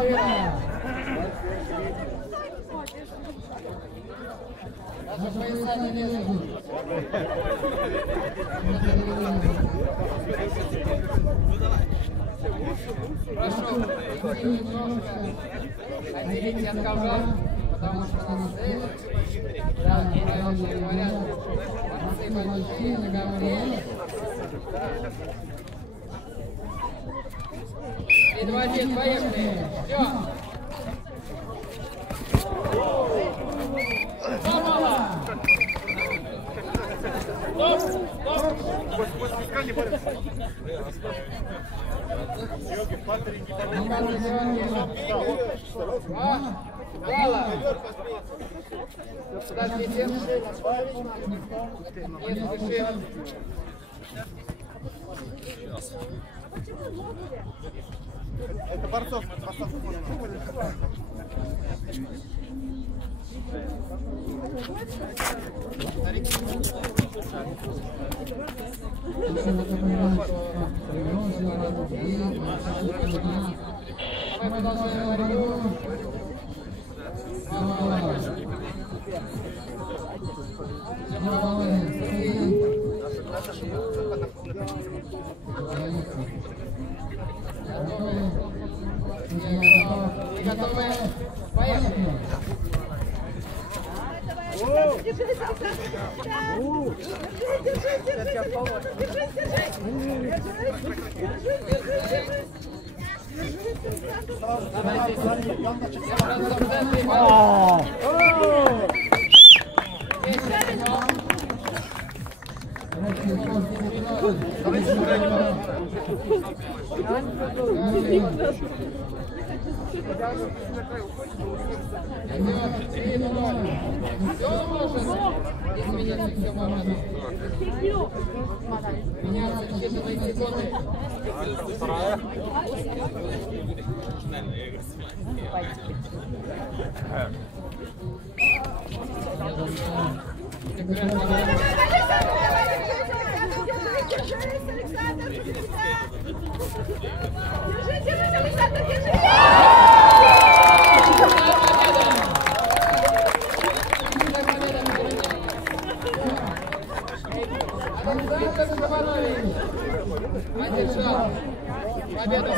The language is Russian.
Даже пояса не лезут. Прошу, немножко отделите от ковра, потому что на сцене, да, правильно говорят, борцы большие на ковре. И 2-1, поехали. Ждем. Попало. Стоп, стоп. Балла. Подождите. Не спешим. Это борцов. Готовы? Поехали! Держись, Александр! Держись! Все может измениться, все может меняться в считанные секунды. Держись, Александр, держись! Одержал победу.